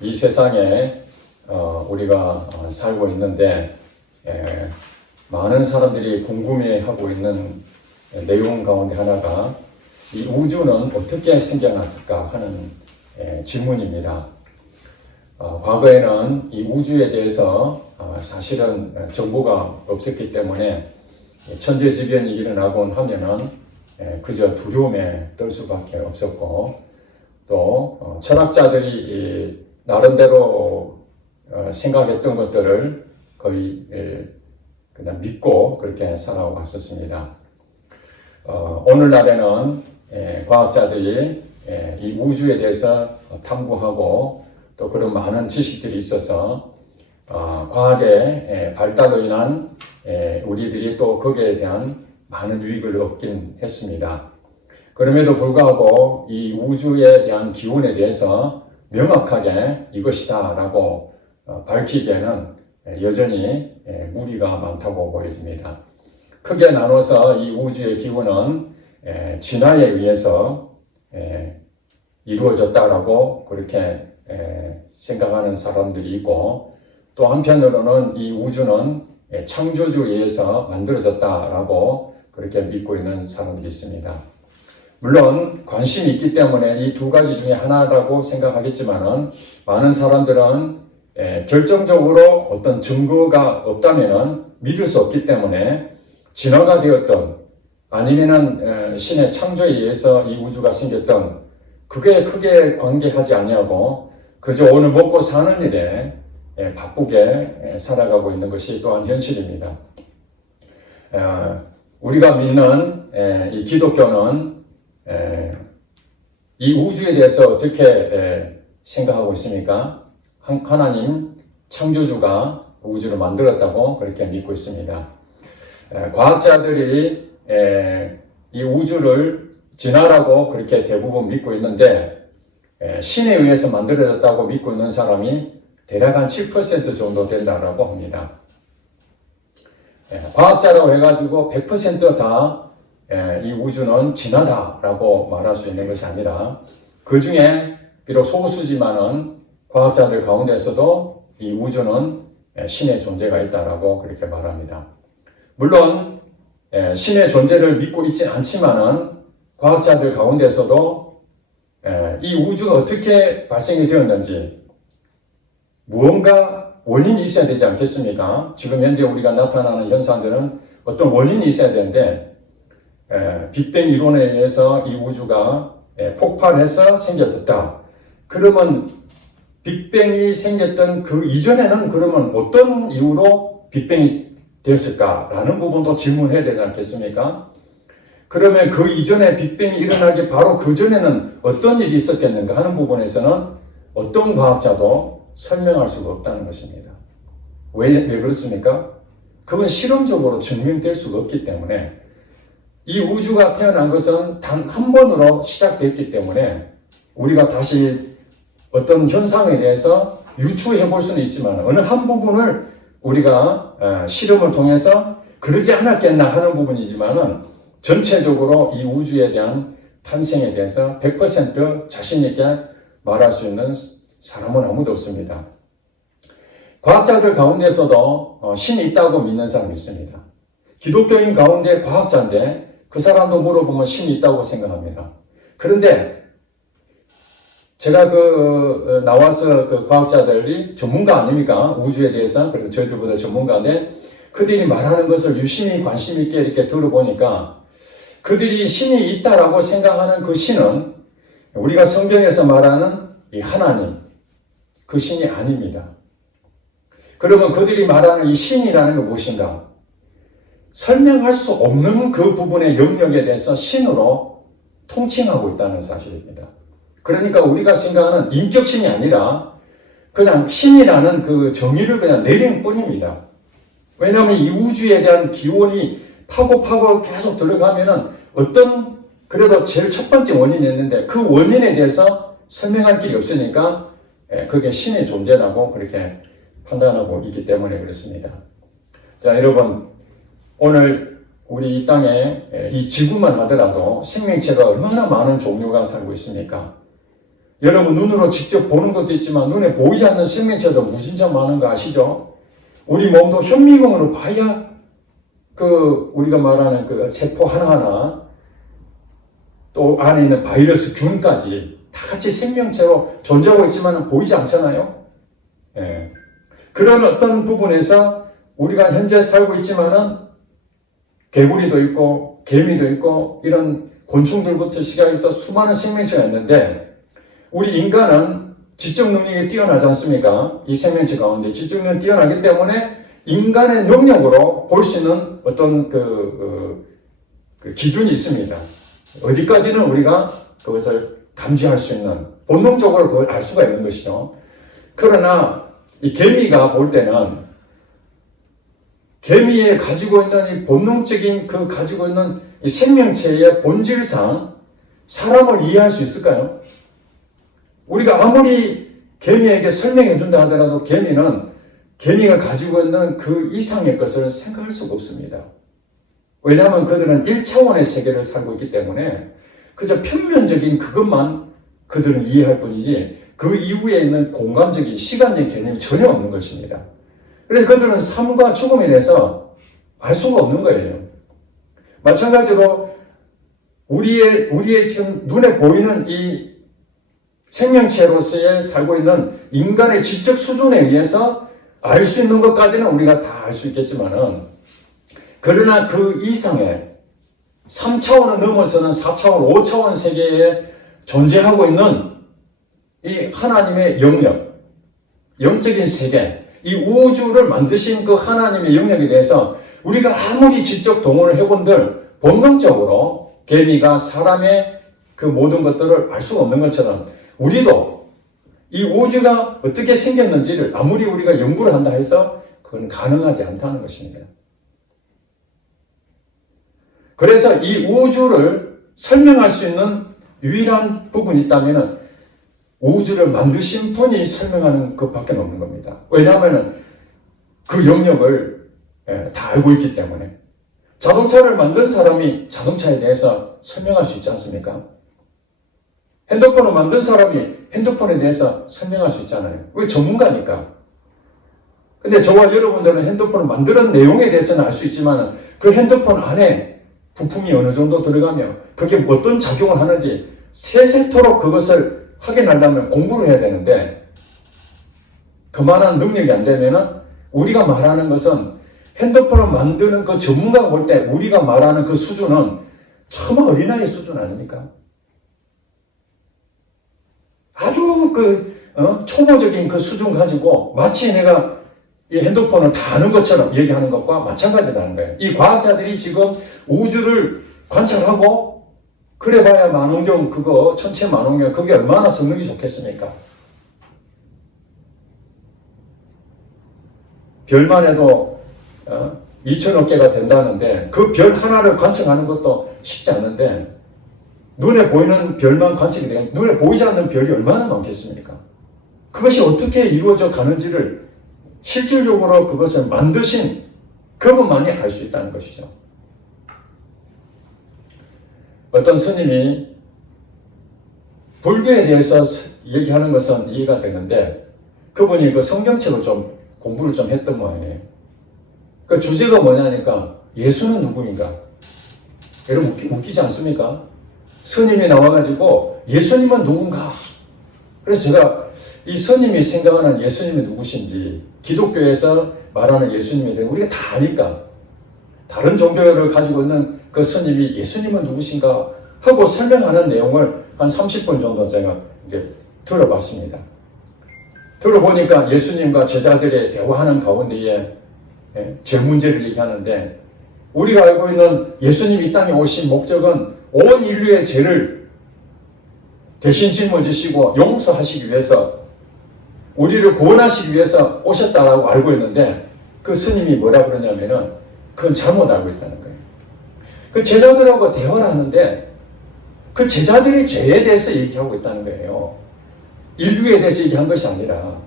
이 세상에 우리가 살고 있는데 많은 사람들이 궁금해하고 있는 내용 가운데 하나가 이 우주는 어떻게 생겨났을까 하는 질문입니다. 과거에는 이 우주에 대해서 사실은 정보가 없었기 때문에 천재지변이 일어나곤 하면은 그저 두려움에 떨 수밖에 없었고, 또 철학자들이 나름대로 생각했던 것들을 거의 그냥 믿고 그렇게 살아왔었습니다. 오늘날에는 과학자들이 이 우주에 대해서 탐구하고 또 그런 많은 지식들이 있어서 과학의 발달로 인한 우리들이 또 거기에 대한 많은 유익을 얻긴 했습니다. 그럼에도 불구하고 이 우주에 대한 기원에 대해서 명확하게 이것이다 라고 밝히기에는 여전히 무리가 많다고 보여집니다. 크게 나눠서 이 우주의 기원은 진화에 의해서 이루어졌다라고 그렇게 생각하는 사람들이 있고, 또 한편으로는 이 우주는 창조주에 의해서 만들어졌다라고 그렇게 믿고 있는 사람들이 있습니다. 물론 관심이 있기 때문에 이 두 가지 중에 하나라고 생각하겠지만은 많은 사람들은 결정적으로 어떤 증거가 없다면은 믿을 수 없기 때문에 진화가 되었던 아니면은 신의 창조에 의해서 이 우주가 생겼던 그게 크게 관계하지 아니하고 그저 오늘 먹고 사는 일에 바쁘게 살아가고 있는 것이 또한 현실입니다. 우리가 믿는 이 기독교는 이 우주에 대해서 어떻게 생각하고 있습니까? 하나님 창조주가 우주를 만들었다고 그렇게 믿고 있습니다. 과학자들이 이 우주를 진화라고 그렇게 대부분 믿고 있는데 신에 의해서 만들어졌다고 믿고 있는 사람이 대략 한 7% 정도 된다고 합니다. 과학자라고 해가지고 100% 다 이 우주는 진화다라고 말할 수 있는 것이 아니라 그 중에 비록 소수지만은 과학자들 가운데서도 이 우주는 신의 존재가 있다라고 그렇게 말합니다. 물론 신의 존재를 믿고 있지 않지만은 과학자들 가운데서도 이 우주가 어떻게 발생이 되었는지 무언가 원인이 있어야 되지 않겠습니까? 지금 현재 우리가 나타나는 현상들은 어떤 원인이 있어야 되는데 빅뱅 이론에 의해서 이 우주가 폭발해서 생겼다. 그러면 빅뱅이 생겼던 그 이전에는 그러면 어떤 이유로 빅뱅이 되었을까라는 부분도 질문해야 되지 않겠습니까? 그러면 그 이전에 빅뱅이 일어나기 바로 그 전에는 어떤 일이 있었겠는가 하는 부분에서는 어떤 과학자도 설명할 수가 없다는 것입니다. 왜 그렇습니까? 그건 실험적으로 증명될 수가 없기 때문에 이 우주가 태어난 것은 단 한 번으로 시작됐기 때문에 우리가 다시 어떤 현상에 대해서 유추해 볼 수는 있지만 어느 한 부분을 우리가 실험을 통해서 그러지 않았겠나 하는 부분이지만은 전체적으로 이 우주에 대한 탄생에 대해서 100% 자신 있게 말할 수 있는 사람은 아무도 없습니다. 과학자들 가운데서도 신이 있다고 믿는 사람이 있습니다. 기독교인 가운데 과학자인데 그 사람도 물어보면 신이 있다고 생각합니다. 그런데 제가 나와서 그 과학자들이 전문가 아닙니까? 우주에 대해서. 그래서 저희들보다 전문가인데 그들이 말하는 것을 유심히 관심 있게 이렇게 들어보니까 그들이 신이 있다라고 생각하는 그 신은 우리가 성경에서 말하는 이 하나님, 그 신이 아닙니다. 그러면 그들이 말하는 이 신이라는 건 무엇인가? 설명할 수 없는 그 부분의 영역에 대해서 신으로 통칭하고 있다는 사실입니다. 그러니까 우리가 생각하는 인격신이 아니라 그냥 신이라는 그 정의를 그냥 내린 뿐입니다. 왜냐하면 이 우주에 대한 기원이 파고 계속 들어가면은 그래도 제일 첫 번째 원인이 있는데 그 원인에 대해서 설명할 길이 없으니까 그게 신의 존재라고 그렇게 판단하고 있기 때문에 그렇습니다. 자, 여러분, 오늘 우리 이 땅에 이 지구만 하더라도 생명체가 얼마나 많은 종류가 살고 있습니까? 여러분 눈으로 직접 보는 것도 있지만 눈에 보이지 않는 생명체도 무진장 많은 거 아시죠? 우리 몸도 현미경으로 봐야 우리가 말하는 그 세포 하나하나 또 안에 있는 바이러스 균까지 다 같이 생명체로 존재하고 있지만 보이지 않잖아요. 예. 그런 어떤 부분에서 우리가 현재 살고 있지만은 개구리도 있고 개미도 있고 이런 곤충들부터 시작해서 수많은 생명체가 있는데 우리 인간은 지적 능력이 뛰어나지 않습니까? 이 생명체 가운데 지적 능력이 뛰어나기 때문에 인간의 능력으로 볼 수 있는 어떤 그 기준이 있습니다. 어디까지는 우리가 그것을 감지할 수 있는 본능적으로 그걸 알 수가 있는 것이죠. 그러나 이 개미가 볼 때는 개미에 가지고 있는 이 본능적인 가지고 있는 이 생명체의 본질상 사람을 이해할 수 있을까요? 우리가 아무리 개미에게 설명해 준다 하더라도 개미가 가지고 있는 그 이상의 것을 생각할 수가 없습니다. 왜냐하면 그들은 1차원의 세계를 살고 있기 때문에 그저 평면적인 그것만 그들은 이해할 뿐이지 그 이후에 있는 공간적인 시간적인 개념이 전혀 없는 것입니다. 그래서 그들은 삶과 죽음에 대해서 알 수가 없는 거예요. 마찬가지로 우리의 지금 눈에 보이는 이 생명체로서의 살고 있는 인간의 지적 수준에 의해서 알 수 있는 것까지는 우리가 다 알 수 있겠지만은 그러나 그 이상의 3차원을 넘어서는 4차원, 5차원 세계에 존재하고 있는 이 하나님의 영역, 영적인 세계, 이 우주를 만드신 그 하나님의 영역에 대해서 우리가 아무리 지적 동원을 해본들 본능적으로 개미가 사람의 그 모든 것들을 알 수가 없는 것처럼 우리도 이 우주가 어떻게 생겼는지를 아무리 우리가 연구를 한다 해서 그건 가능하지 않다는 것입니다. 그래서 이 우주를 설명할 수 있는 유일한 부분이 있다면 우주를 만드신 분이 설명하는 것밖에 없는 겁니다. 왜냐하면 그 영역을 다 알고 있기 때문에. 자동차를 만든 사람이 자동차에 대해서 설명할 수 있지 않습니까? 핸드폰을 만든 사람이 핸드폰에 대해서 설명할 수 있잖아요. 왜? 전문가니까. 근데 저와 여러분들은 핸드폰을 만드는 내용에 대해서는 알 수 있지만 그 핸드폰 안에 부품이 어느 정도 들어가며 그게 어떤 작용을 하는지 세세토록 그것을 확인하려면 공부를 해야 되는데 그만한 능력이 안 되면은 우리가 말하는 것은 핸드폰을 만드는 그 전문가가 볼 때 우리가 말하는 그 수준은 정말 어린아이 수준 아닙니까? 아주 초보적인 그 수준 가지고 마치 내가 이 핸드폰을 다 아는 것처럼 얘기하는 것과 마찬가지라는 거예요. 이 과학자들이 지금 우주를 관찰하고 그래봐야 만원경 천체 만원경 그게 얼마나 성능이 좋겠습니까? 별만 해도 2천억 개가 된다는데 그 별 하나를 관측하는 것도 쉽지 않은데 눈에 보이는 별만 관측이 되면 눈에 보이지 않는 별이 얼마나 많겠습니까? 그것이 어떻게 이루어져 가는지를 실질적으로 그것을 만드신 그분만이 알 수 있다는 것이죠. 어떤 스님이 불교에 대해서 얘기하는 것은 이해가 되는데 그분이 그 성경책을 좀 공부를 좀 했던 모양이에요. 그 주제가 뭐냐니까 예수는 누구인가? 여러분 웃기지 않습니까? 스님이 나와가지고 예수님은 누군가? 그래서 제가 이 스님이 생각하는 예수님이 누구신지 기독교에서 말하는 예수님에 대해 우리가 다 아니까 다른 종교를 가지고 있는 그 스님이 예수님은 누구신가 하고 설명하는 내용을 한 30분 정도 제가 이제 들어봤습니다. 들어보니까 예수님과 제자들의 대화하는 가운데에 제 문제를 얘기하는데 우리가 알고 있는 예수님이 이 땅에 오신 목적은 온 인류의 죄를 대신 짊어지시고 용서하시기 위해서 우리를 구원하시기 위해서 오셨다라고 알고 있는데 그 스님이 뭐라 그러냐면은 그건 잘못 알고 있다는 거예요. 그 제자들하고 대화를 하는데 그 제자들의 죄에 대해서 얘기하고 있다는 거예요. 인류에 대해서 얘기한 것이 아니라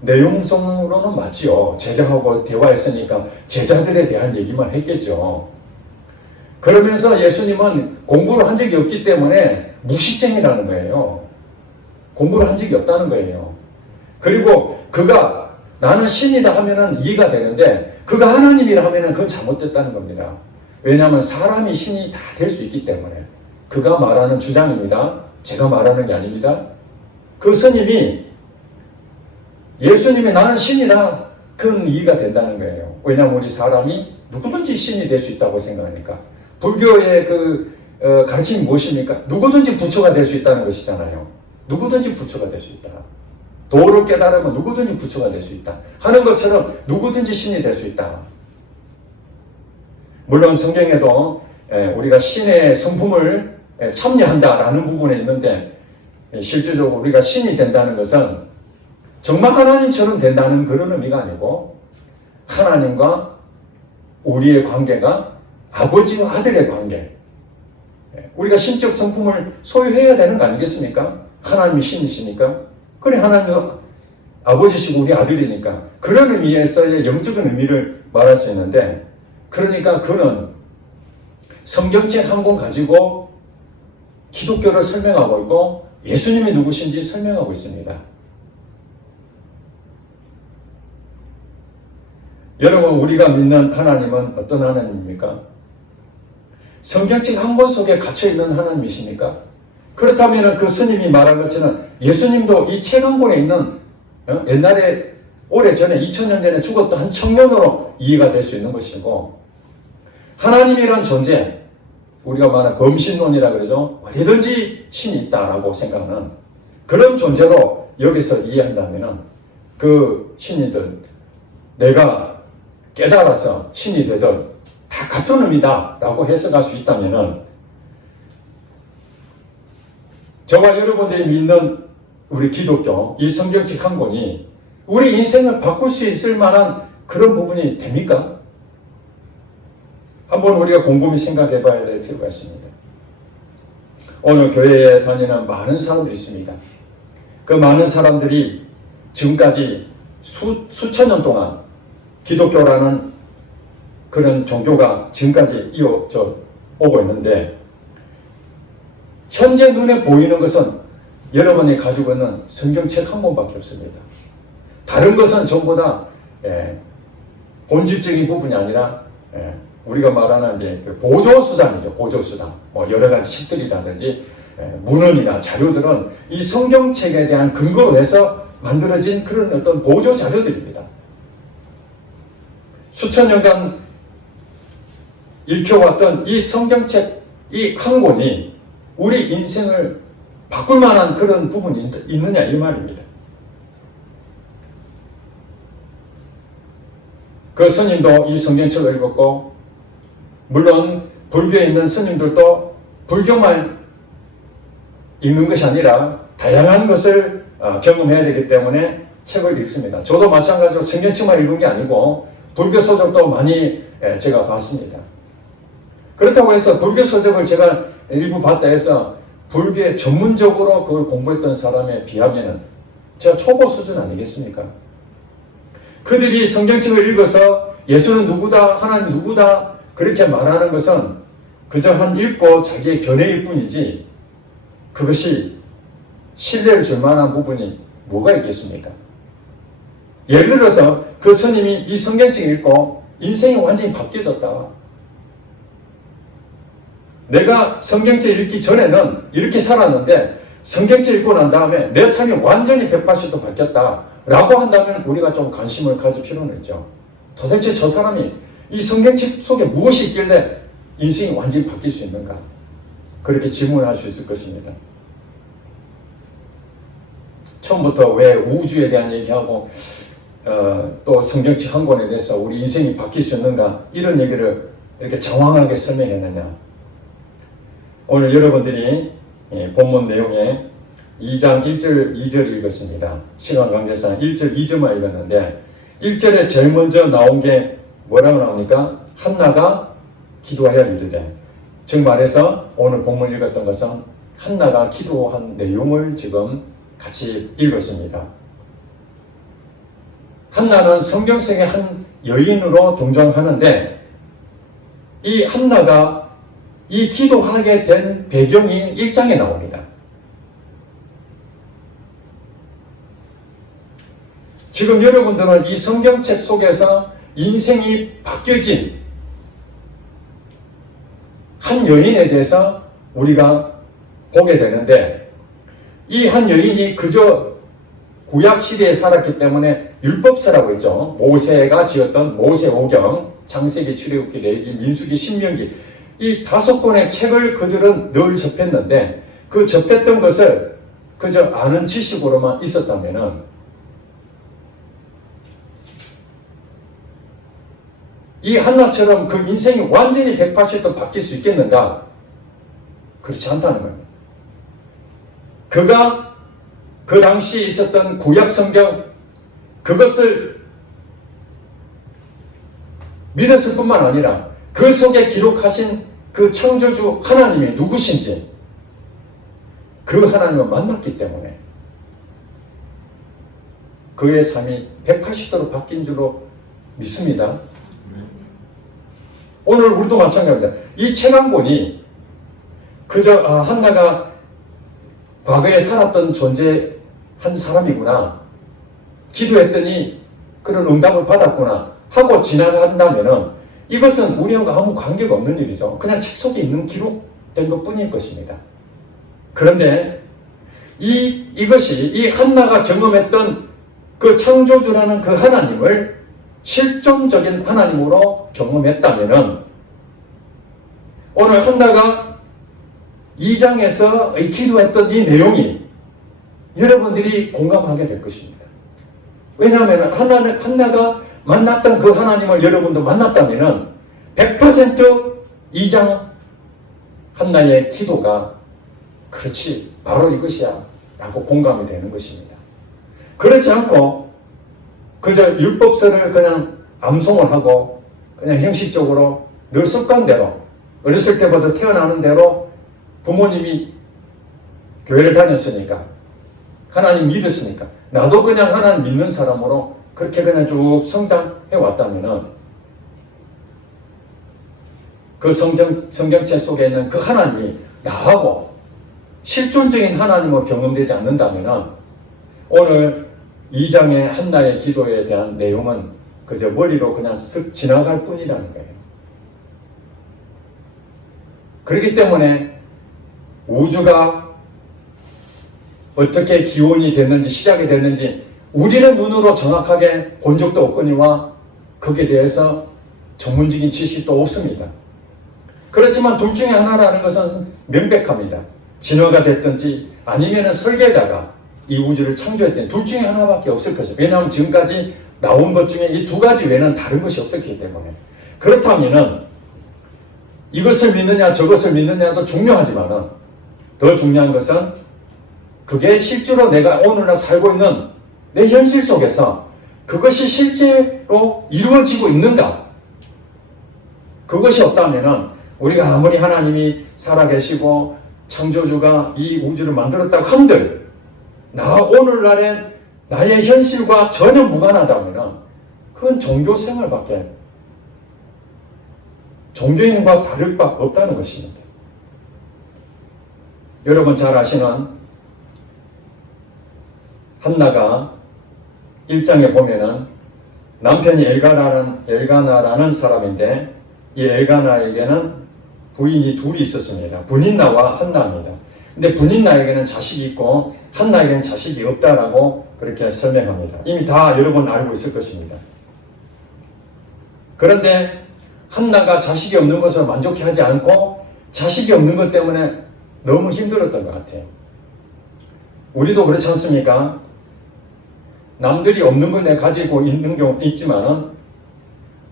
내용적으로는 맞지요. 제자하고 대화했으니까 제자들에 대한 얘기만 했겠죠. 그러면서 예수님은 공부를 한 적이 없기 때문에 무식쟁이라는 거예요. 공부를 한 적이 없다는 거예요. 그리고 그가 나는 신이다 하면은 이해가 되는데 그가 하나님이라 하면은 그건 잘못됐다는 겁니다. 왜냐하면 사람이 신이 다 될 수 있기 때문에. 그가 말하는 주장입니다. 제가 말하는 게 아닙니다. 그 스님이 예수님이 나는 신이다. 그건 이해가 된다는 거예요. 왜냐하면 우리 사람이 누구든지 신이 될 수 있다고 생각하니까. 불교의 가르침이 무엇입니까? 누구든지 부처가 될 수 있다는 것이잖아요. 누구든지 부처가 될 수 있다. 도를 깨달으면 누구든지 부처가 될 수 있다. 하는 것처럼 누구든지 신이 될 수 있다. 물론 성경에도 우리가 신의 성품을 참여한다라는 부분에 있는데 실질적으로 우리가 신이 된다는 것은 정말 하나님처럼 된다는 그런 의미가 아니고 하나님과 우리의 관계가 아버지와 아들의 관계. 우리가 신적 성품을 소유해야 되는 거 아니겠습니까? 하나님이 신이시니까. 그래 하나님은 아버지시고 우리 아들이니까. 그런 의미에서의 영적인 의미를 말할 수 있는데 그러니까 그는 성경책 한 권 가지고 기독교를 설명하고 있고 예수님이 누구신지 설명하고 있습니다. 여러분 우리가 믿는 하나님은 어떤 하나님입니까? 성경책 한 권 속에 갇혀있는 하나님이십니까? 그렇다면 그 스님이 말한 것처럼 예수님도 이 책 한 권에 있는 옛날에 오래전에 2000년 전에 죽었던 한 청년으로 이해가 될 수 있는 것이고 하나님이란 존재 우리가 말하는 범신론이라 그러죠. 어디든지 신이 있다라고 생각하는 그런 존재로 여기서 이해한다면 그 신이든 내가 깨달아서 신이 되든 다 같은 의미다 라고 해석할 수 있다면 저와 여러분들이 믿는 우리 기독교 이 성경책 한 권이 우리 인생을 바꿀 수 있을 만한 그런 부분이 됩니까? 한번 우리가 곰곰이 생각해 봐야 될 필요가 있습니다. 오늘 교회에 다니는 많은 사람들이 있습니다. 그 많은 사람들이 지금까지 수천 년 동안 기독교라는 그런 종교가 지금까지 이어져 오고 있는데 현재 눈에 보이는 것은 여러분이 가지고 있는 성경책 한 권밖에 없습니다. 다른 것은 전부 다 본질적인 부분이 아니라 우리가 말하는 이제 보조수단이죠. 보조수단. 뭐 여러 가지 책들이라든지 문헌이나 자료들은 이 성경책에 대한 근거로 해서 만들어진 그런 어떤 보조 자료들입니다. 수천 년간 읽혀왔던 이 성경책 이 한 권이 우리 인생을 바꿀 만한 그런 부분이 있느냐 이 말입니다. 그 스님도 이 성경책을 읽었고 물론 불교에 있는 스님들도 불교만 읽는 것이 아니라 다양한 것을 경험해야 되기 때문에 책을 읽습니다. 저도 마찬가지로 성경책만 읽은 게 아니고 불교 서적도 많이 제가 봤습니다. 그렇다고 해서 불교 서적을 제가 일부 봤다 해서 불교에 전문적으로 그걸 공부했던 사람에 비하면 제가 초보 수준 아니겠습니까? 그들이 성경책을 읽어서 예수는 누구다, 하나님 누구다 그렇게 말하는 것은 그저 한 읽고 자기의 견해일 뿐이지 그것이 신뢰를 줄 만한 부분이 뭐가 있겠습니까? 예를 들어서 그 스님이 이 성경책을 읽고 인생이 완전히 바뀌어졌다. 내가 성경책 읽기 전에는 이렇게 살았는데 성경책 읽고 난 다음에 내 삶이 완전히 180도 바뀌었다 라고 한다면 우리가 좀 관심을 가질 필요는 있죠. 도대체 저 사람이 이 성경책 속에 무엇이 있길래 인생이 완전히 바뀔 수 있는가? 그렇게 질문할 수 있을 것입니다. 처음부터 왜 우주에 대한 얘기하고 또 성경책 한 권에 대해서 우리 인생이 바뀔 수 있는가 이런 얘기를 이렇게 장황하게 설명했느냐. 오늘 여러분들이 본문 내용에 2장 1절 2절 읽었습니다. 시간 관계상 1절 2절만 읽었는데 1절에 제일 먼저 나온 게 뭐라고 나옵니까? 한나가 기도하여 이르되 즉 말해서 오늘 본문 읽었던 것은 한나가 기도한 내용을 지금 같이 읽었습니다. 한나는 성경책의 한 여인으로 등장하는데 이 한나가 이 기도하게 된 배경이 1장에 나옵니다. 지금 여러분들은 이 성경책 속에서 인생이 바뀌어진 한 여인에 대해서 우리가 보게 되는데, 이 한 여인이 그저 구약 시대에 살았기 때문에 율법서라고 했죠. 모세가 지었던 모세오경, 창세기, 출애굽기, 레위기, 민수기, 신명기, 이 5권의 책을 그들은 늘 접했는데, 그 접했던 것을 그저 아는 지식으로만 있었다면은 이 한나처럼 그 인생이 완전히 180도 바뀔 수 있겠는가? 그렇지 않다는 겁니다. 그가 그 당시에 있었던 구약 성경, 그것을 믿었을 뿐만 아니라 그 속에 기록하신 그 창조주 하나님이 누구신지 그 하나님을 만났기 때문에 그의 삶이 180도로 바뀐 줄로 믿습니다. 오늘 우리도 마찬가지입니다. 이 책 한 권이 그저 한나가 과거에 살았던 존재 한 사람이구나, 기도했더니 그런 응답을 받았구나 하고 지나간다면은 이것은 우리와 아무 관계가 없는 일이죠. 그냥 책 속에 있는 기록된 것 뿐일 것입니다. 그런데 이것이 이 한나가 경험했던 그 창조주라는 그 하나님을 실존적인 하나님으로 경험했다면은 오늘 한나가 2장에서 기도했던 이 내용이 여러분들이 공감하게 될 것입니다. 왜냐하면 한나가 만났던 그 하나님을 여러분도 만났다면은 100% 2장 한나의 기도가 그렇지, 바로 이것이야 라고 공감이 되는 것입니다. 그렇지 않고 그저 율법서를 그냥 암송을 하고 그냥 형식적으로 늘 습관대로 어렸을 때부터 태어나는 대로 부모님이 교회를 다녔으니까 하나님 믿었으니까 나도 그냥 하나님 믿는 사람으로 그렇게 그냥 쭉 성장해 왔다면은 그 성경책 속에 있는 그 하나님이 나하고 실존적인 하나님으로 경험되지 않는다면은 오늘 2장의 한나의 기도에 대한 내용은 그저 머리로 그냥 쓱 지나갈 뿐이라는 거예요. 그렇기 때문에 우주가 어떻게 기원이 됐는지 시작이 됐는지 우리는 눈으로 정확하게 본 적도 없거니와 거기에 대해서 전문적인 지식도 없습니다. 그렇지만 둘 중에 하나라는 것은 명백합니다. 진화가 됐든지 아니면 설계자가 이 우주를 창조했던 둘 중에 하나밖에 없을 것이죠. 왜냐하면 지금까지 나온 것 중에 이 2가지 외에는 다른 것이 없었기 때문에. 그렇다면은 이것을 믿느냐 저것을 믿느냐도 중요하지만은 더 중요한 것은 그게 실제로 내가 오늘날 살고 있는 내 현실 속에서 그것이 실제로 이루어지고 있는가? 그것이 없다면은 우리가 아무리 하나님이 살아계시고 창조주가 이 우주를 만들었다고 한들 나 오늘날의 나의 현실과 전혀 무관하다면 그건 종교생활밖에 종교인과 다를 바 없다는 것입니다. 여러분 잘 아시는 한나가 1장에 보면은 남편이 엘가나라는 사람인데 이 엘가나에게는 부인이 둘이 있었습니다. 브닌나와 한나입니다. 근데 브닌나에게는 자식이 있고 한나에게는 자식이 없다라고 그렇게 설명합니다. 이미 다 여러분 알고 있을 것입니다. 그런데 한나가 자식이 없는 것을 만족해하지 않고 자식이 없는 것 때문에 너무 힘들었던 것 같아요. 우리도 그렇지 않습니까? 남들이 없는 걸 내가 가지고 있는 경우도 있지만은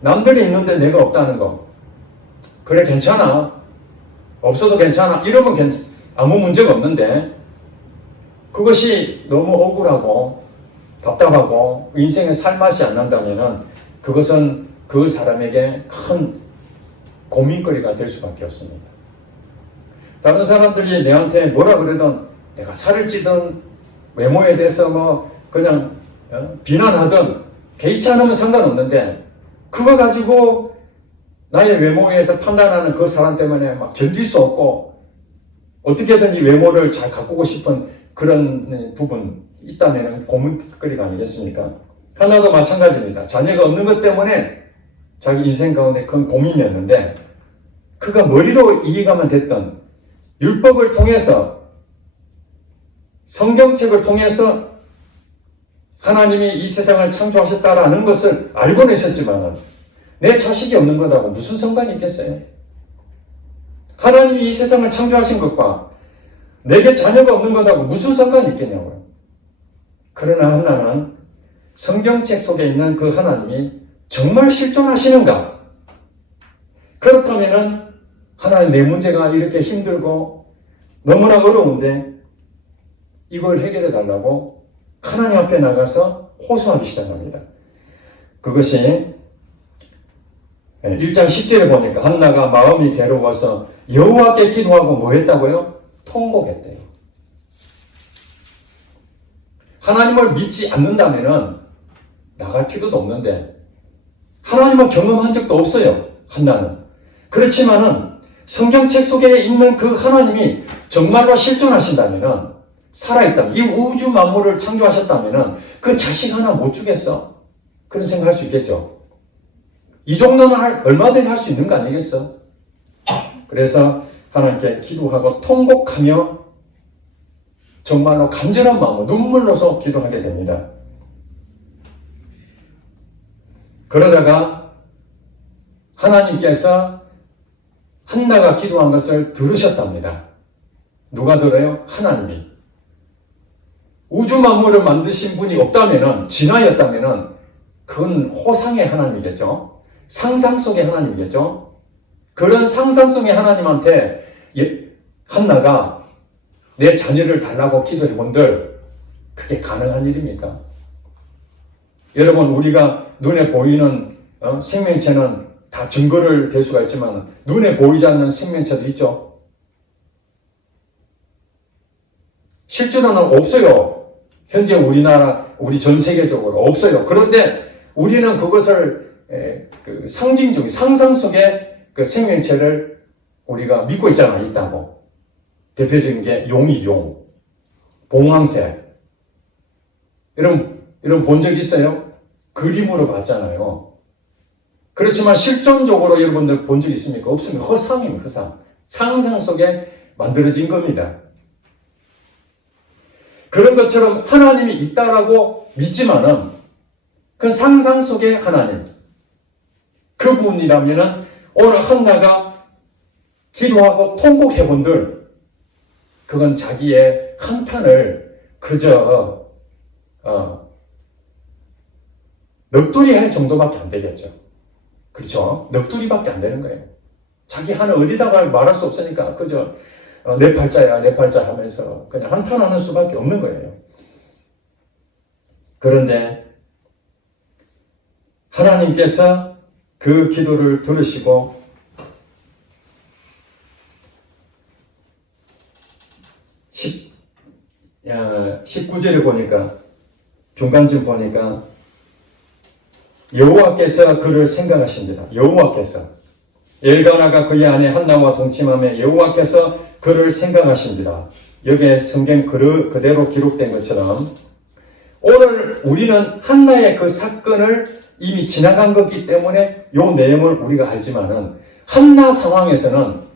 남들이 있는데 내가 없다는 거, 그래 괜찮아, 없어도 괜찮아 이러면 아무 문제가 없는데 그것이 너무 억울하고 답답하고 인생의 살맛이 안 난다면은 그것은 그 사람에게 큰 고민거리가 될 수밖에 없습니다. 다른 사람들이 내한테 뭐라 그러든 내가 살을 찌든 외모에 대해서 뭐 그냥 비난하든 개의치 않으면 상관없는데 그거 가지고 나의 외모에 의해서 판단하는 그 사람 때문에 막 견딜 수 없고 어떻게든지 외모를 잘 가꾸고 싶은 그런 부분 있다면 고민거리가 아니겠습니까? 하나도 마찬가지입니다. 자녀가 없는 것 때문에 자기 인생 가운데 큰 고민이었는데 그가 머리로 이해가면 됐던 율법을 통해서 성경책을 통해서 하나님이 이 세상을 창조하셨다라는 것을 알고는 있었지만 내 자식이 없는 것하고 무슨 상관이 있겠어요? 하나님이 이 세상을 창조하신 것과 내게 자녀가 없는 것하고 무슨 상관이 있겠냐고요. 그러나 한나는 성경책 속에 있는 그 하나님이 정말 실존하시는가? 그렇다면 하나님 내 문제가 이렇게 힘들고 너무나 어려운데 이걸 해결해 달라고 하나님 앞에 나가서 호소하기 시작합니다. 그것이 1장 10절에 보니까 한나가 마음이 괴로워서 여호와께 기도하고 뭐 했다고요? 통곡했대요. 하나님을 믿지 않는다면 나갈 필요도 없는데 하나님을 경험한 적도 없어요. 한나는. 그렇지만은 성경책 속에 있는 그 하나님이 정말로 실존하신다면 살아있다면 이 우주 만물을 창조하셨다면 그 자식 하나 못 주겠어? 그런 생각할 수 있겠죠. 이 정도는 얼마든지 할 수 있는 거 아니겠어? 그래서 하나님께 기도하고 통곡하며 정말로 간절한 마음으로 눈물로서 기도하게 됩니다. 그러다가 하나님께서 한나가 기도한 것을 들으셨답니다. 누가 들어요? 하나님이. 우주 만물을 만드신 분이 없다면, 진화였다면 그건 호상의 하나님이겠죠. 상상 속의 하나님이겠죠. 그런 상상 속의 하나님한테 한나가 내 자녀를 달라고 기도해 본들 그게 가능한 일입니까? 여러분, 우리가 눈에 보이는 생명체는 다 증거를 댈 수가 있지만 눈에 보이지 않는 생명체도 있죠. 실제로는 없어요. 현재 우리나라, 우리 전 세계적으로 없어요. 그런데 우리는 그것을 상징적인 상상 속의 그 생명체를 우리가 믿고 있잖아요. 있다고. 대표적인 게 용이 용, 봉황새. 이런 본 적 있어요? 그림으로 봤잖아요. 그렇지만 실존적으로 여러분들 본 적 있습니까? 없습니다. 허상입니다. 허상. 상상 속에 만들어진 겁니다. 그런 것처럼 하나님이 있다라고 믿지만은 그 상상 속의 하나님, 그분이라면은 오늘 한나가 기도하고 통곡해본들 그건 자기의 한탄을 그저 넋두리 할 정도밖에 안 되겠죠. 그렇죠? 넋두리밖에 안 되는 거예요. 자기 한을 어디다가 말할 수 없으니까 그저 내 팔자야 내 팔자 하면서 그냥 한탄하는 수밖에 없는 거예요. 그런데 하나님께서 그 기도를 들으시고 19절에 보니까 중간쯤 보니까 여호와께서 그를 생각하십니다. 여호와께서 엘가나가 그의 아내 한나와 동침하며 여호와께서 그를 생각하십니다. 여기에 성경 그대로 기록된 것처럼 오늘 우리는 한나의 그 사건을 이미 지나간 거기 때문에 이 내용을 우리가 알지만은 한나 상황에서는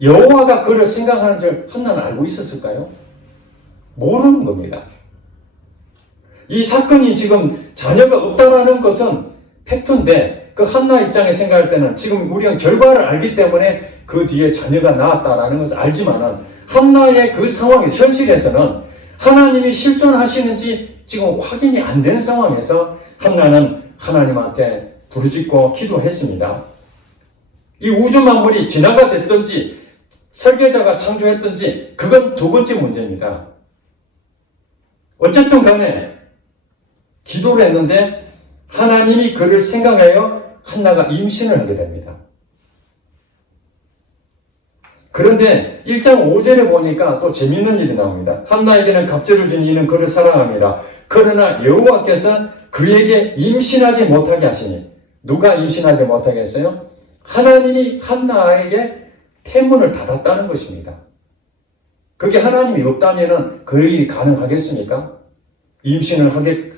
여호와가 그를 생각하는 줄 한나는 알고 있었을까요? 모르는 겁니다. 이 사건이 지금 자녀가 없다라는 것은 팩트인데 그 한나 입장에 생각할 때는 지금 우리가 결과를 알기 때문에 그 뒤에 자녀가 나왔다라는 것을 알지만은 한나의 그 상황, 현실에서는 하나님이 실존하시는지 지금 확인이 안 된 상황에서 한나는 하나님한테 부르짖고 기도했습니다. 이 우주 만물이 진화가 됐든지 설계자가 창조했든지 그건 두 번째 문제입니다. 어쨌든 간에 기도를 했는데 하나님이 그를 생각하여 한나가 임신을 하게 됩니다. 그런데 1장 5절에 보니까 또 재밌는 일이 나옵니다. 한나에게는 갑절을 준 이는 그를 사랑합니다. 그러나 여호와께서 그에게 임신하지 못하게 하시니 누가 임신하지 못하게 했어요? 하나님이 한나에게 태문을 닫았다는 것입니다. 그게 하나님이 없다면 그 일이 가능하겠습니까? 임신을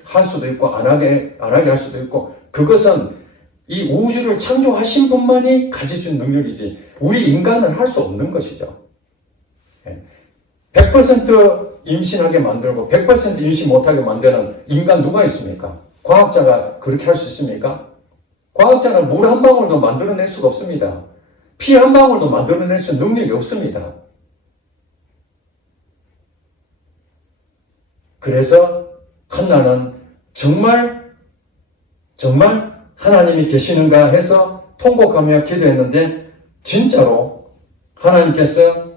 할 수도 있고 안 하게 할 수도 있고, 그것은 이 우주를 창조하신 분만이 가질 수 있는 능력이지 우리 인간은 할 수 없는 것이죠. 100% 임신하게 만들고 100% 임신 못하게 만드는 인간 누가 있습니까? 과학자가 그렇게 할 수 있습니까? 과학자는 물 한 방울도 만들어낼 수가 없습니다. 피 한 방울도 만들어낼 수 있는 능력이 없습니다. 그래서 한나는 정말 하나님이 계시는가 해서 통곡하며 기도했는데, 진짜로 하나님께서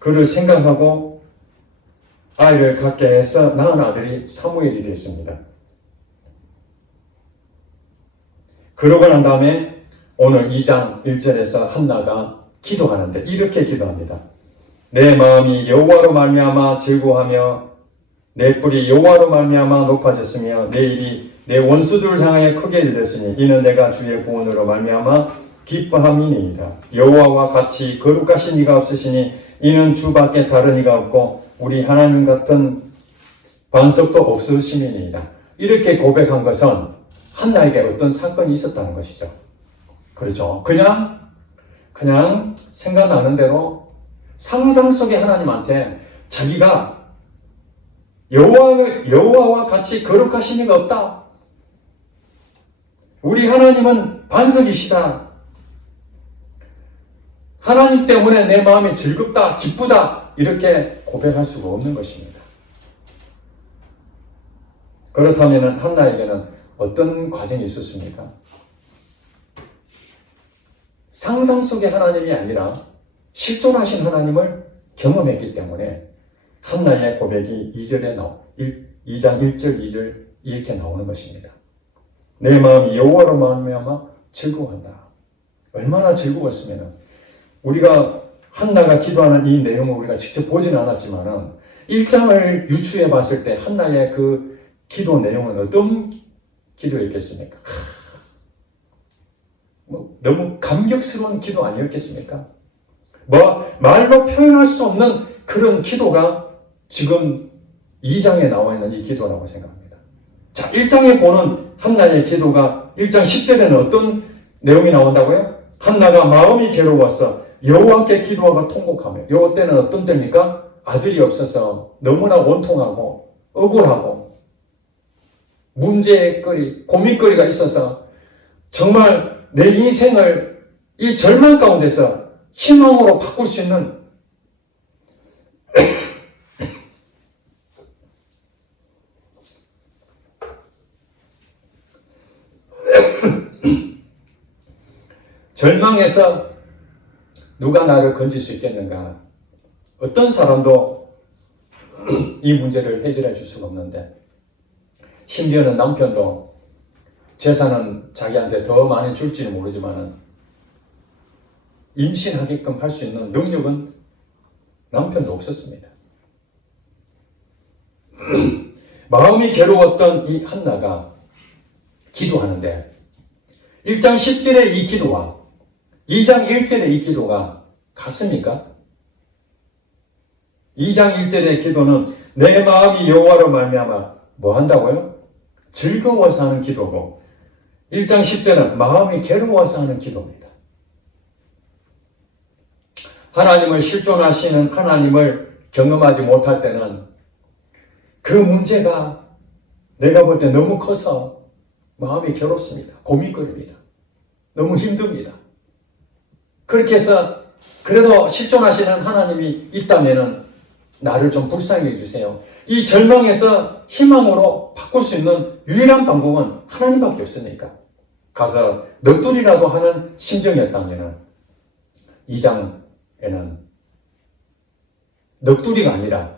그를 생각하고 아이를 갖게 해서 낳은 아들이 사무엘이 됐습니다. 그러고 난 다음에 오늘 2장 1절에서 한나가 기도하는데 이렇게 기도합니다. 내 마음이 여호와로 말미암아 즐거워하며 내 뿔이 여호와로 말미암아 높아졌으며 내 입이 내 원수들을 향하여 크게 일렀으니 이는 내가 주의 구원으로 말미암아 기뻐함이니이다. 여호와와 같이 거룩하신 이가 없으시니 이는 주밖에 다른 이가 없고 우리 하나님 같은 반석도 없으심이니이다. 이렇게 고백한 것은 한나에게 어떤 사건이 있었다는 것이죠. 그렇죠. 그냥 생각나는 대로 상상 속에 하나님한테 자기가 여호와와 같이 거룩하신 이가 없다. 우리 하나님은 반석이시다. 하나님 때문에 내 마음이 즐겁다, 기쁘다, 이렇게 고백할 수가 없는 것입니다. 그렇다면 한나에게는 어떤 과정이 있었습니까? 상상 속의 하나님이 아니라 실존하신 하나님을 경험했기 때문에 한나의 고백이 2장 1절 2절 이렇게 나오는 것입니다. 내 마음이 여호와로 말미암아 즐거워한다. 얼마나 즐거웠으면, 우리가 한나가 기도하는 이 내용을 우리가 직접 보진 않았지만은 1장을 유추해 봤을 때 한나의 그 기도 내용은 어떤 기도였겠습니까? 너무 감격스러운 기도 아니었겠습니까? 말로 표현할 수 없는 그런 기도가 지금 2장에 나와 있는 이 기도라고 생각합니다. 자, 1장에 보는 한나의 기도가 1장 10절에는 어떤 내용이 나온다고요? 한나가 마음이 괴로워서 여호와께 기도하고 통곡하며, 요 때는 어떤 때입니까? 아들이 없어서 너무나 원통하고 억울하고 고민거리가 있어서 정말 내 인생을 이 절망 가운데서 희망으로 바꿀 수 있는 절망에서 누가 나를 건질 수 있겠는가? 어떤 사람도 이 문제를 해결해 줄 수가 없는데, 심지어는 남편도 재산은 자기한테 더 많이 줄지는 모르지만 임신하게끔 할 수 있는 능력은 남편도 없었습니다. 마음이 괴로웠던 이 한나가 기도하는데 1장 10절의 이 기도와 2장 1절의 이 기도가 같습니까? 2장 1절의 기도는 내 마음이 여호와로 말미암아 뭐 한다고요? 즐거워서 하는 기도고, 1장 10절은 마음이 괴로워서 하는 기도입니다. 하나님을 실존하시는 하나님을 경험하지 못할 때는 그 문제가 내가 볼 때 너무 커서 마음이 괴롭습니다. 고민거립니다. 너무 힘듭니다. 그렇게 해서 그래도 실존하시는 하나님이 있다면 나를 좀 불쌍히 해주세요. 이 절망에서 희망으로 바꿀 수 있는 유일한 방법은 하나님밖에 없으니까 가서 넋두리라도 하는 심정이었다면 2장에는 넋두리가 아니라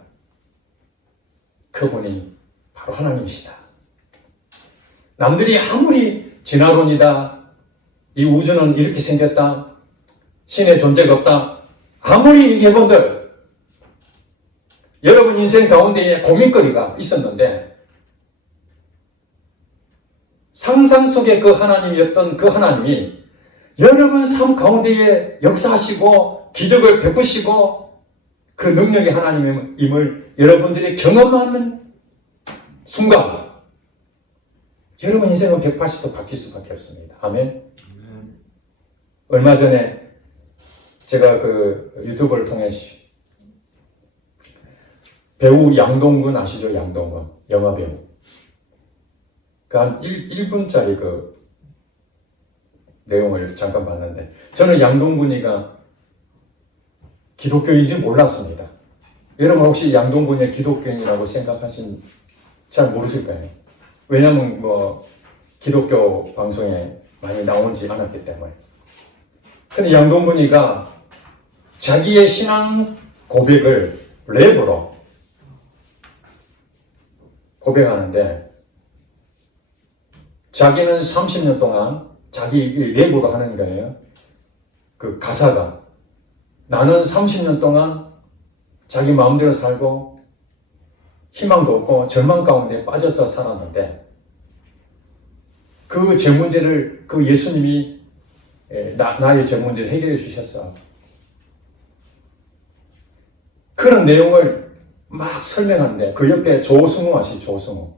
그분이 바로 하나님이시다. 남들이 아무리 진화론이다, 이 우주는 이렇게 생겼다, 신의 존재가 없다, 아무리 얘기해본들 여러분 인생 가운데에 고민거리가 있었는데 상상 속의 그 하나님이었던 그 하나님이 여러분 삶 가운데에 역사하시고 기적을 베푸시고 그 능력이 하나님임을 여러분들이 경험하는 순간 여러분 인생은 180도 바뀔 수밖에 없습니다. 아멘. 얼마 전에 제가 그 유튜브를 통해 배우 양동근 아시죠? 양동근 영화 배우. 그 한 1분짜리 그 내용을 잠깐 봤는데 저는 양동근이가 기독교인지 몰랐습니다. 여러분 혹시 양동근이 기독교인이라고 생각하신 잘 모르실 거예요. 왜냐면 뭐 기독교 방송에 많이 나오지 않았기 때문에. 근데 양동근이가 자기의 신앙 고백을 랩으로 고백하는데 자기는 30년 동안 자기 랩으로 하는 거예요. 그 가사가 나는 30년 동안 자기 마음대로 살고 희망도 없고 절망 가운데 빠져서 살았는데 그 제 문제를 그 예수님이 나의 제 문제를 해결해 주셨어. 그런 내용을 막 설명하는데 그 옆에 조승우 아시죠? 조승우.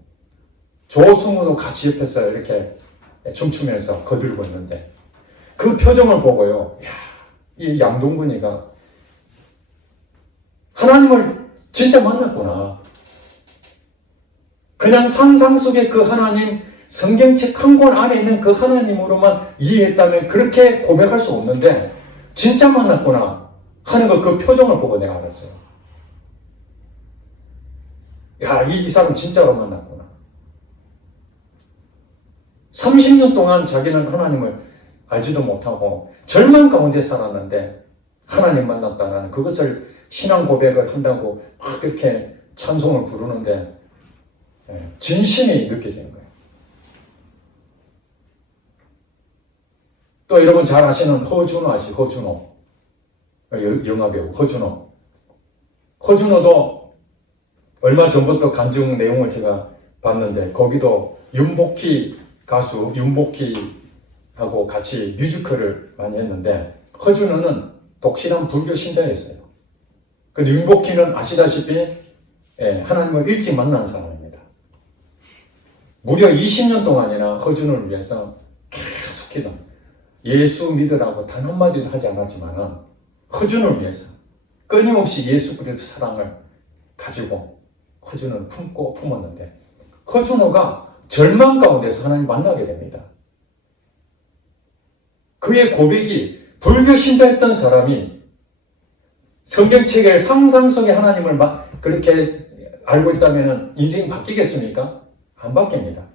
조승우도 같이 옆에서 이렇게 춤추면서 거들고 있는데 그 표정을 보고요. 야, 이 양동근이가 하나님을 진짜 만났구나. 그냥 상상 속에 그 하나님, 성경책 한 권 안에 있는 그 하나님으로만 이해했다면 그렇게 고백할 수 없는데 진짜 만났구나 하는 거 그 표정을 보고 내가 알았어요. 야, 이 사람 진짜로 만났구나. 30년 동안 자기는 하나님을 알지도 못하고 절망 가운데 살았는데 하나님 만났다는 그것을 신앙 고백을 한다고 막 이렇게 찬송을 부르는데 진심이 느껴지는 거예요. 또 여러분 잘 아시는 허준호 아시죠? 허준호. 영화배우 허준호. 허준호도 얼마 전부터 간증 내용을 제가 봤는데 거기도 윤복희 가수 윤복희하고 같이 뮤지컬을 많이 했는데 허준호는 독실한 불교 신자였어요. 근데 윤복희는 아시다시피 하나님을 일찍 만난 사람입니다. 무려 20년 동안이나 허준호를 위해서 계속 기도. 예수 믿으라고 단 한마디도 하지 않았지만 허준호를 위해서 끊임없이 예수 그리스도 사랑을 가지고 허준호를 품었는데 허준호가 절망 가운데서 하나님 만나게 됩니다. 그의 고백이 불교 신자였던 사람이 성경책의 상상 속의 하나님을 그렇게 알고 있다면 인생이 바뀌겠습니까? 안 바뀝니다.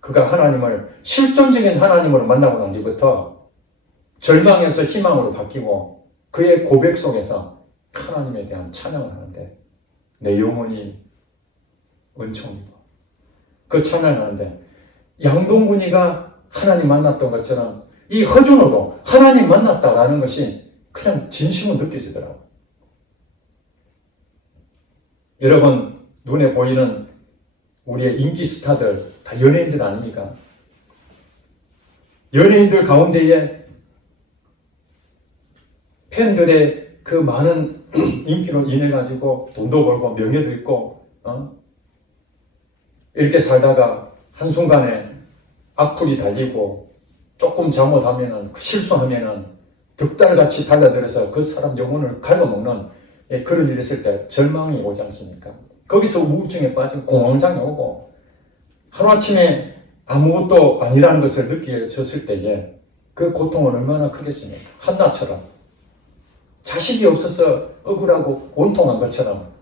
그가 하나님을 실존적인 하나님으로 만나고 난 뒤부터 절망에서 희망으로 바뀌고 그의 고백 속에서 하나님에 대한 찬양을 하는데 내 영혼이 은총이고 그 찬양을 하는데 양동근이가 하나님 만났던 것처럼 이 허준호도 하나님 만났다라는 것이 그냥 진심으로 느껴지더라고요. 여러분 눈에 보이는 우리의 인기 스타들 다 연예인들 아닙니까? 연예인들 가운데에 팬들의 그 많은 인기로 인해 가지고 돈도 벌고 명예도 있고 이렇게 살다가 한순간에 악플이 달리고 조금 잘못하면은 실수하면은 득달같이 달라들어서 그 사람 영혼을 갉아먹는 그런 일이 있을 때 절망이 오지 않습니까? 거기서 우울증에 빠지고 공황장애 오고 하루아침에 아무것도 아니라는 것을 느껴졌을 때에 그 고통은 얼마나 크겠습니까? 한나처럼 자식이 없어서 억울하고 원통한 것처럼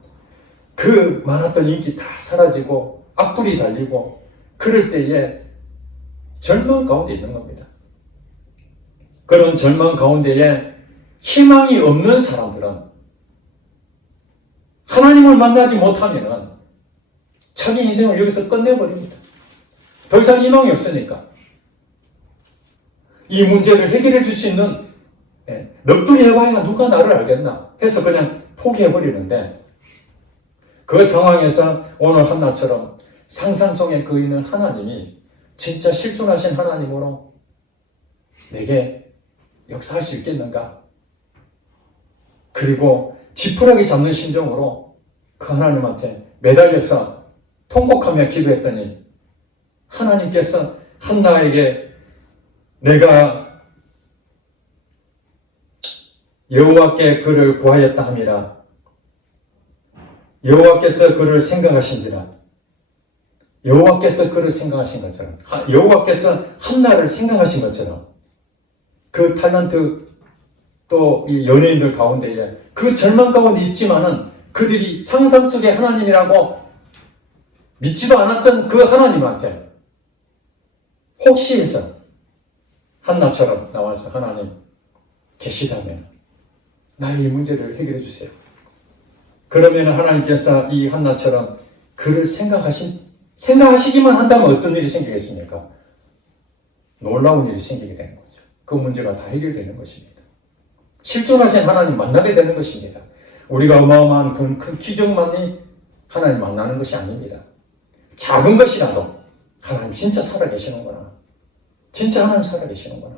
그 많았던 인기 다 사라지고 악플이 달리고 그럴 때에 절망 가운데 있는 겁니다. 그런 절망 가운데에 희망이 없는 사람들은 하나님을 만나지 못하면 자기 인생을 여기서 끝내버립니다. 더 이상 희망이 없으니까. 이 문제를 해결해 줄 수 있는 너뿐이 해봐야 누가 나를 알겠나 해서 그냥 포기해버리는데 그 상황에서 오늘 한나처럼 상상 속에 그이는 하나님이 진짜 실존하신 하나님으로 내게 역사할 수 있겠는가? 그리고 지푸라기 잡는 심정으로 그 하나님한테 매달려서 통곡하며 기도했더니 하나님께서 한나에게 내가 여호와께 그를 구하였다 함이라. 여호와께서 그를 생각하신지라. 여호와께서 그를 생각하신 것처럼, 여호와께서 한나를 생각하신 것처럼 그 탤런트 또 이 연예인들 가운데에 그 절망 가운데 있지만은 그들이 상상 속의 하나님이라고 믿지도 않았던 그 하나님한테 혹시 해서 한나처럼 나와서 하나님 계시다면 나의 이 문제를 해결해 주세요. 그러면 하나님께서 이 한나처럼 그를 생각하시기만 한다면 어떤 일이 생기겠습니까? 놀라운 일이 생기게 되는 거죠. 그 문제가 다 해결되는 것입니다. 실존하신 하나님 만나게 되는 것입니다. 우리가 어마어마한 큰 기적만이 하나님 만나는 것이 아닙니다. 작은 것이라도 하나님 진짜 살아계시는구나. 진짜 하나님 살아계시는구나.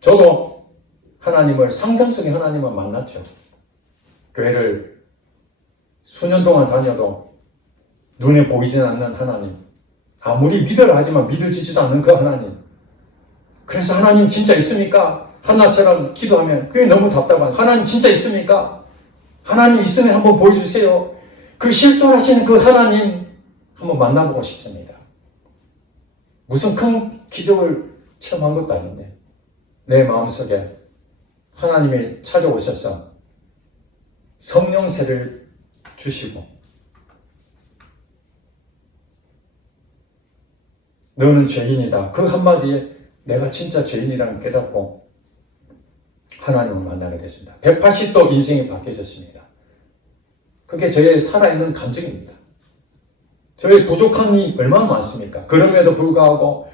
저도 하나님을 상상 속의 하나님을 만났죠. 교회를 수년 동안 다녀도 눈에 보이지 않는 하나님, 아무리 믿으라 하지만 믿어지지도 않는 그 하나님. 그래서 하나님 진짜 있습니까? 한나처럼 기도하면 그게 너무 답답한 하나님 진짜 있습니까? 하나님 있으면 한번 보여주세요. 그 실존하시는 그 하나님 한번 만나보고 싶습니다. 무슨 큰 기적을 체험한 것도 아닌데 내 마음속에 하나님이 찾아오셔서 성령세를 주시고 너는 죄인이다. 그 한마디에 내가 진짜 죄인이라는 깨닫고 하나님을 만나게 됐습니다. 180도 인생이 바뀌어졌습니다. 그게 저의 살아있는 감정입니다. 저의 부족함이 얼마나 많습니까? 그럼에도 불구하고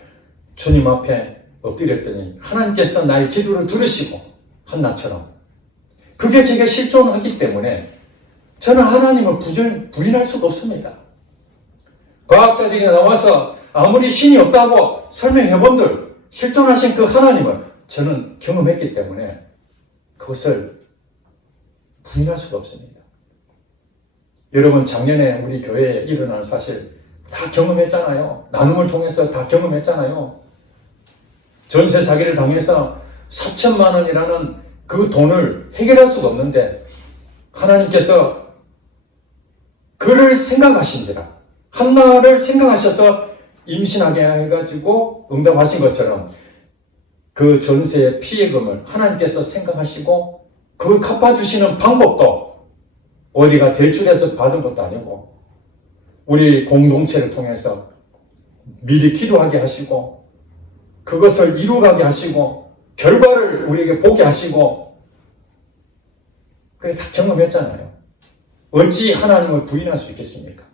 주님 앞에 엎드렸더니 하나님께서 나의 기도를 들으시고 한나처럼 그게 제게 실존하기 때문에 저는 하나님을 부인할 수가 없습니다. 과학자들이 나와서 아무리 신이 없다고 설명해본들 실존하신 그 하나님을 저는 경험했기 때문에 그것을 부인할 수가 없습니다. 여러분 작년에 우리 교회에 일어난 사실 다 경험했잖아요. 나눔을 통해서 다 경험했잖아요. 전세 사기를 당해서 4천만 원이라는 그 돈을 해결할 수가 없는데 하나님께서 그를 생각하신지라 한나를 생각하셔서 임신하게 해가지고 응답하신 것처럼 그 전세의 피해금을 하나님께서 생각하시고 그걸 갚아주시는 방법도 어디가 대출해서 받은 것도 아니고 우리 공동체를 통해서 미리 기도하게 하시고 그것을 이루어가게 하시고 결과를 우리에게 보게 하시고 그게 다 경험했잖아요. 어찌 하나님을 부인할 수 있겠습니까?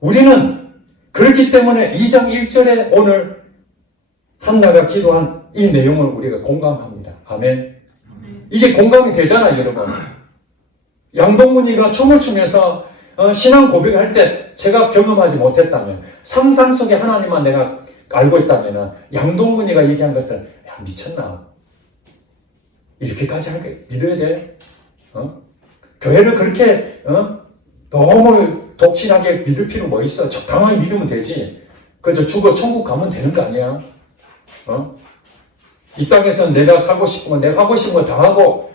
우리는 그렇기 때문에 2장 1절에 오늘 한나가 기도한 이 내용을 우리가 공감합니다. 아멘. 이게 공감이 되잖아요, 여러분. 양동근이가 춤을 추면서 신앙 고백할 때 제가 경험하지 못했다면 상상 속의 하나님만 내가 알고 있다면 양동근이가 얘기한 것을 야 미쳤나? 이렇게까지 믿어야 돼? 교회를 그렇게 너무 독실하게 믿을 필요 뭐 있어? 적당하게 믿으면 되지. 그저 죽어 천국 가면 되는 거 아니야? 이 땅에서 내가 살고 싶은 거 내가 하고 싶은 거 다 하고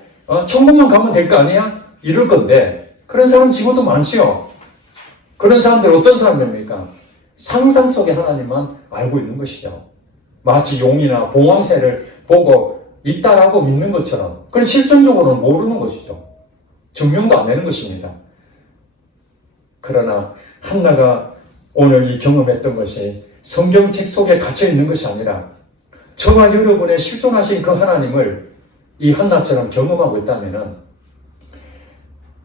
천국만 가면 될 거 아니야? 이럴 건데 그런 사람 지금도 많지요. 그런 사람들 어떤 사람입니까? 상상 속의 하나님만 알고 있는 것이죠. 마치 용이나 봉황새를 보고 있다라고 믿는 것처럼 그걸 실존적으로는 모르는 것이죠. 증명도 안 되는 것입니다. 그러나 한나가 오늘 이 경험했던 것이 성경책 속에 갇혀 있는 것이 아니라 저와 여러분의 실존하신 그 하나님을 이 한나처럼 경험하고 있다면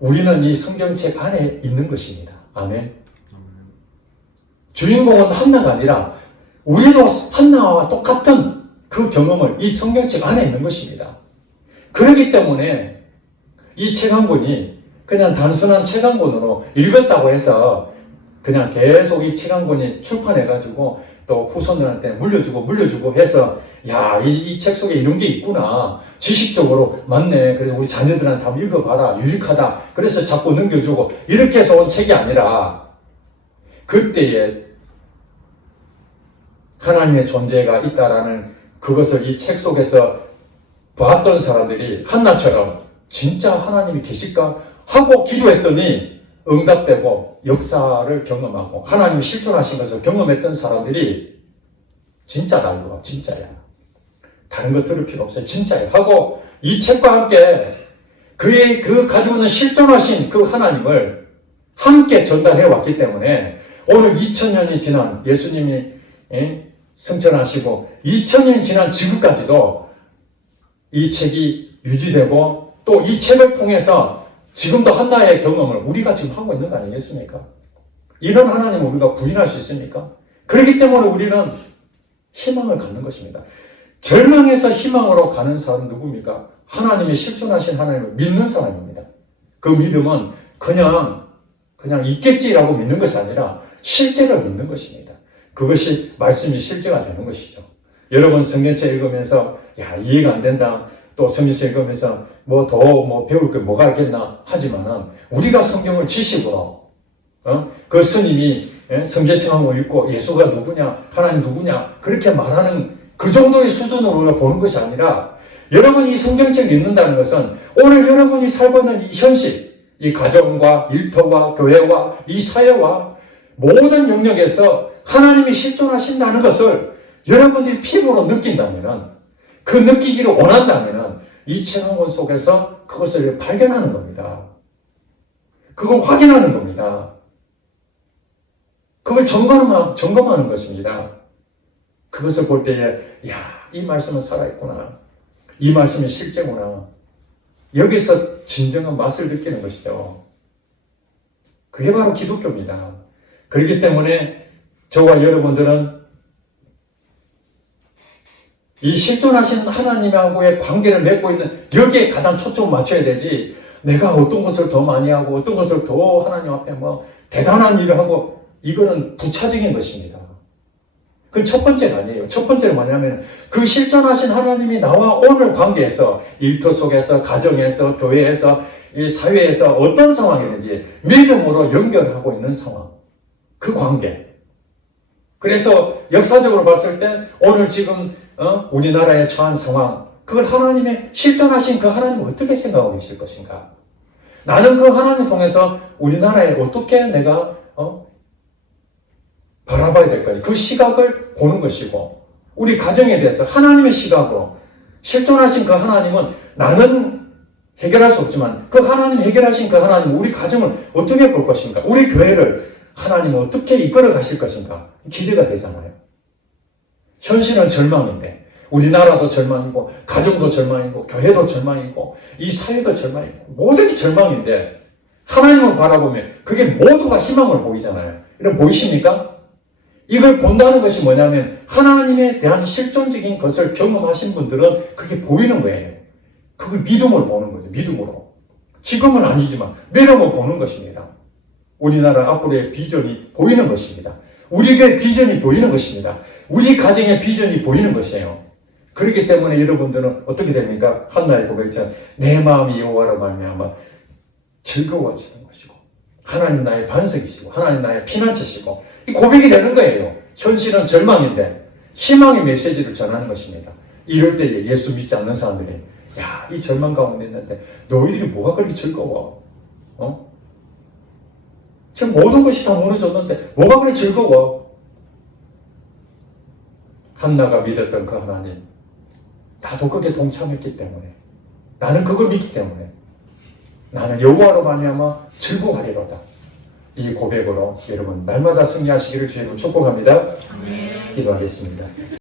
우리는 이 성경책 안에 있는 것입니다. 아멘. 주인공은 한나가 아니라 우리도 한나와 똑같은 그 경험을 이 성경책 안에 있는 것입니다. 그렇기 때문에 이 책 한 권이 그냥 단순한 책 한 권으로 읽었다고 해서 그냥 계속 이 책 한 권이 출판해가지고 또 후손들한테 물려주고 해서 야, 이 책 속에 이런 게 있구나. 지식적으로 맞네. 그래서 우리 자녀들한테 한번 읽어봐라. 유익하다. 그래서 자꾸 넘겨주고 이렇게 해서 온 책이 아니라 그때에 하나님의 존재가 있다라는 그것을 이 책 속에서 봤던 사람들이 한나처럼 진짜 하나님이 계실까 하고 기도했더니 응답되고 역사를 경험하고 하나님이 실존하신 것을 경험했던 사람들이 진짜다 이거 진짜야. 다른 거 들을 필요 없어요. 진짜야. 하고 이 책과 함께 그의 그 가지고 있는 실존하신 그 하나님을 함께 전달해 왔기 때문에 오늘 2000년이 지난 예수님이 승천하시고 2000년이 지난 지금까지도 이 책이 유지되고 또 이 책을 통해서 지금도 한나의 경험을 우리가 지금 하고 있는 거 아니겠습니까? 이런 하나님을 우리가 부인할 수 있습니까? 그렇기 때문에 우리는 희망을 갖는 것입니다. 절망에서 희망으로 가는 사람은 누굽니까? 하나님의 실존하신 하나님을 믿는 사람입니다. 그 믿음은 그냥 있겠지라고 믿는 것이 아니라 실제로 믿는 것입니다. 그것이 말씀이 실제가 되는 것이죠. 여러분 성경책 읽으면서 야 이해가 안 된다. 또 성경책 읽으면서 더 배울 게 뭐가 있겠나 하지만은 우리가 성경을 지식으로 그 스님이 성경책하고 읽고 예수가 누구냐 하나님 누구냐 그렇게 말하는 그 정도의 수준으로 우리가 보는 것이 아니라 여러분이 성경책을 읽는다는 것은 오늘 여러분이 살고 있는 이 현실 이 가정과 일터와 교회와 이 사회와 모든 영역에서 하나님이 실존하신다는 것을 여러분이 피부로 느낀다면 그 느끼기를 원한다면 이 책 한 권 속에서 그것을 발견하는 겁니다. 그걸 확인하는 겁니다. 그걸 점검하는 것입니다. 그것을 볼 때에 이 말씀은 살아있구나. 이 말씀이 실제구나. 여기서 진정한 맛을 느끼는 것이죠. 그게 바로 기독교입니다. 그렇기 때문에 저와 여러분들은 이 실존하신 하나님하고의 관계를 맺고 있는 여기에 가장 초점을 맞춰야 되지 내가 어떤 것을 더 많이 하고 어떤 것을 더 하나님 앞에 대단한 일을 하고 이거는 부차적인 것입니다. 그건 첫 번째가 아니에요. 첫 번째는 뭐냐면 그 실존하신 하나님이 나와 오늘 관계에서 일터 속에서 가정에서 교회에서 이 사회에서 어떤 상황이든지 믿음으로 연결하고 있는 상황 그 관계 그래서 역사적으로 봤을 때 오늘 지금 우리나라에 처한 상황 그걸 하나님의 실존하신 그 하나님을 어떻게 생각하고 계실 것인가 나는 그 하나님 통해서 우리나라에 어떻게 내가 바라봐야 될까요? 그 시각을 보는 것이고 우리 가정에 대해서 하나님의 시각으로 실존하신 그 하나님은 나는 해결할 수 없지만 그 하나님 해결하신 그 하나님은 우리 가정을 어떻게 볼 것인가 우리 교회를 하나님은 어떻게 이끌어 가실 것인가 기대가 되잖아요. 현실은 절망인데 우리나라도 절망이고 가정도 절망이고 교회도 절망이고 이 사회도 절망이고 모든 게 절망인데 하나님을 바라보면 그게 모두가 희망을 보이잖아요. 이런 보이십니까? 이걸 본다는 것이 뭐냐면 하나님에 대한 실존적인 것을 경험하신 분들은 그게 보이는 거예요. 그걸 믿음을 보는 거죠. 믿음으로. 지금은 아니지만 믿음을 보는 것입니다. 우리나라 앞으로의 비전이 보이는 것입니다. 우리의 비전이 보이는 것입니다. 우리 가정의 비전이 보이는 것이에요. 그렇기 때문에 여러분들은 어떻게 됩니까? 한나의 고백처럼 내 마음이 여호와로 말미암아 즐거워지는 것이고 하나님 나의 반석이시고 하나님 나의 피난처시고 이 고백이 되는 거예요. 현실은 절망인데 희망의 메시지를 전하는 것입니다. 이럴 때 예수 믿지 않는 사람들이 이 절망 가운데 있는데 너희들이 뭐가 그렇게 즐거워? 지금 모든 것이 다 무너졌는데 뭐가 그렇게 즐거워? 한나가 믿었던 그 하나님 나도 거기에 동참했기 때문에 나는 그걸 믿기 때문에 나는 여호와로 말미암아 즐거워하리로다. 이 고백으로 여러분 날마다 승리하시기를 주님으로 축복합니다. 기도하겠습니다.